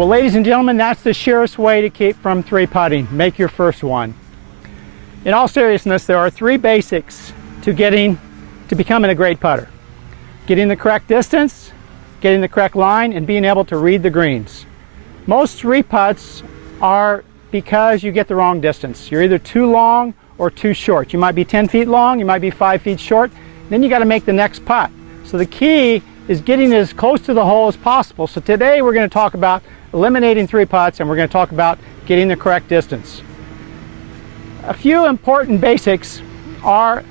Well, ladies and gentlemen, that's the surest way to keep from three putting. Make your first one. In all seriousness, there are three basics to becoming a great putter. Getting the correct distance, getting the correct line, and being able to read the greens. Most three putts are because you get the wrong distance. You're either too long or too short. You might be 10 feet long, you might be 5 feet short, then you got to make the next putt. So the key is getting as close to the hole as possible. So today we're going to talk about eliminating three putts, and we're going to talk about getting the correct distance. A few important basics are,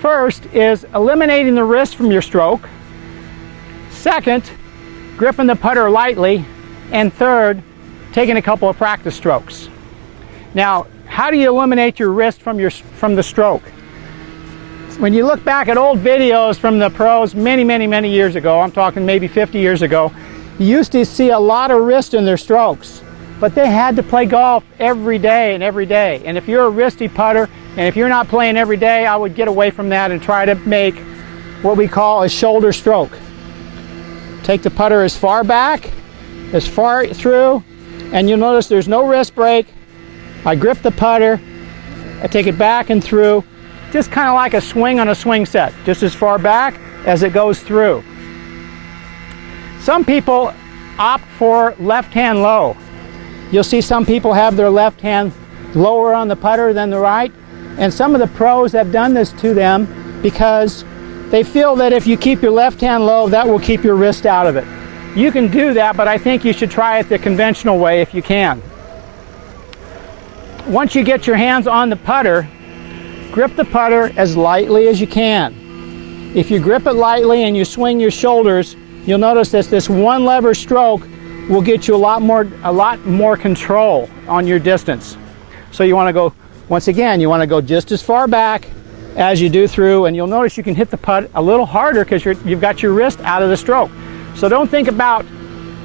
first is eliminating the wrist from your stroke. Second, gripping the putter lightly. And third, taking a couple of practice strokes. Now, how do you eliminate your wrist from the stroke? When you look back at old videos from the pros many years ago, I'm talking maybe 50 years ago, you used to see a lot of wrist in their strokes, but they had to play golf every day and every day. And if you're a wristy putter, and if you're not playing every day, I would get away from that and try to make what we call a shoulder stroke. Take the putter as far back, as far through, and you'll notice there's no wrist break. I grip the putter, I take it back and through, just kind of like a swing on a swing set, just as far back as it goes through. Some people opt for left hand low. You'll see some people have their left hand lower on the putter than the right, and some of the pros have done this to them because they feel that if you keep your left hand low, that will keep your wrist out of it. You can do that, but I think you should try it the conventional way if you can. Once you get your hands on the putter, grip the putter as lightly as you can. If you grip it lightly and you swing your shoulders, you'll notice that this one lever stroke will get you a lot more control on your distance. So you want to go, once again, you want to go just as far back as you do through, and you'll notice you can hit the putt a little harder because you've got your wrist out of the stroke. So don't think about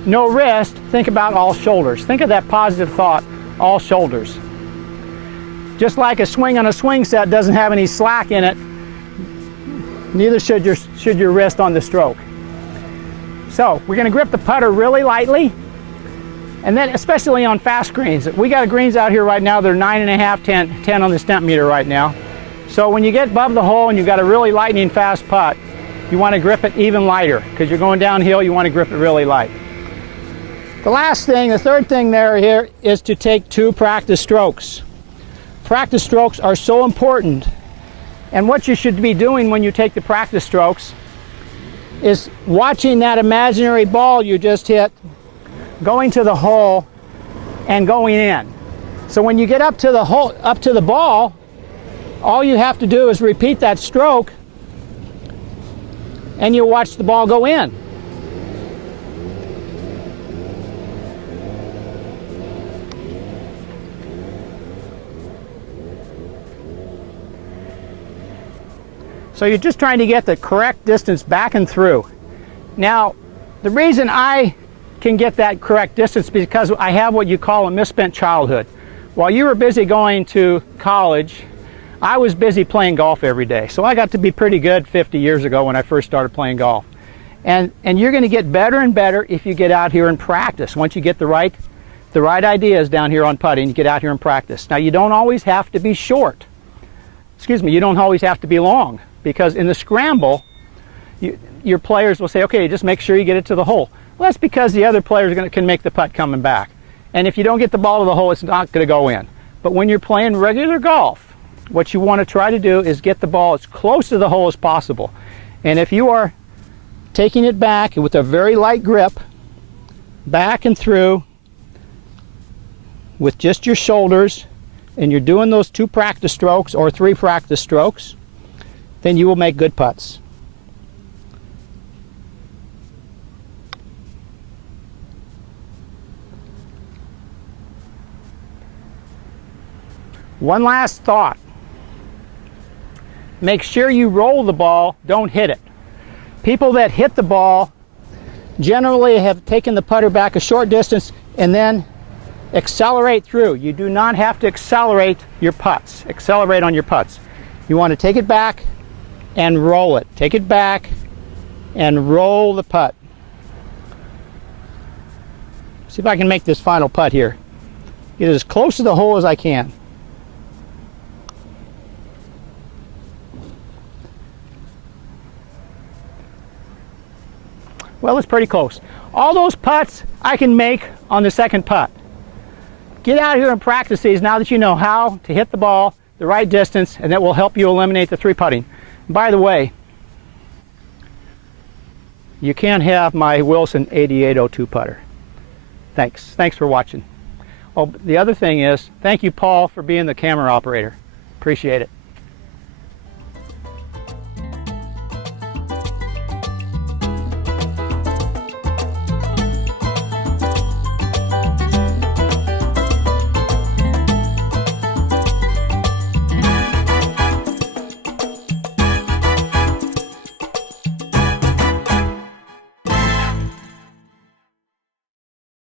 no wrist, think about all shoulders. Think of that positive thought, all shoulders. Just like a swing on a swing set doesn't have any slack in it, neither should your wrist on the stroke. So we're going to grip the putter really lightly, and then especially on fast greens. We got greens out here right now, they're 9.5, 10 on the stemp meter right now. So when you get above the hole and you've got a really lightning fast putt, you want to grip it even lighter because you're going downhill, you want to grip it really light. The third thing here is to take two practice strokes. Practice strokes are so important, and what you should be doing when you take the practice strokes is watching that imaginary ball you just hit going to the hole and going in. So when you get up to the ball, all you have to do is repeat that stroke and you'll watch the ball go in. So you're just trying to get the correct distance back and through. Now, the reason I can get that correct distance is because I have what you call a misspent childhood. While you were busy going to college, I was busy playing golf every day. So I got to be pretty good 50 years ago when I first started playing golf. And you're going to get better and better if you get out here and practice. Once you get the right ideas down here on putting, you get out here and practice. Now, you don't always have to be short. You don't always have to be long, because in the scramble, your players will say, okay, just make sure you get it to the hole. Well, that's because the other players can make the putt coming back. And if you don't get the ball to the hole, it's not going to go in. But when you're playing regular golf, what you want to try to do is get the ball as close to the hole as possible. And if you are taking it back with a very light grip, back and through, with just your shoulders, and you're doing those two practice strokes or three practice strokes, then you will make good putts. One last thought. Make sure you roll the ball, don't hit it. People that hit the ball generally have taken the putter back a short distance and then accelerate through. You do not have to accelerate your putts. Accelerate on your putts. You want to take it back and roll it. Take it back and roll the putt. See if I can make this final putt here. Get as close to the hole as I can. Well, it's pretty close. All those putts I can make on the second putt. Get out here and practice these now that you know how to hit the ball the right distance, and that will help you eliminate the 3-putting. By the way, you can't have my Wilson 8802 putter. Thanks for watching. Oh, the other thing is, thank you, Paul, for being the camera operator. Appreciate it.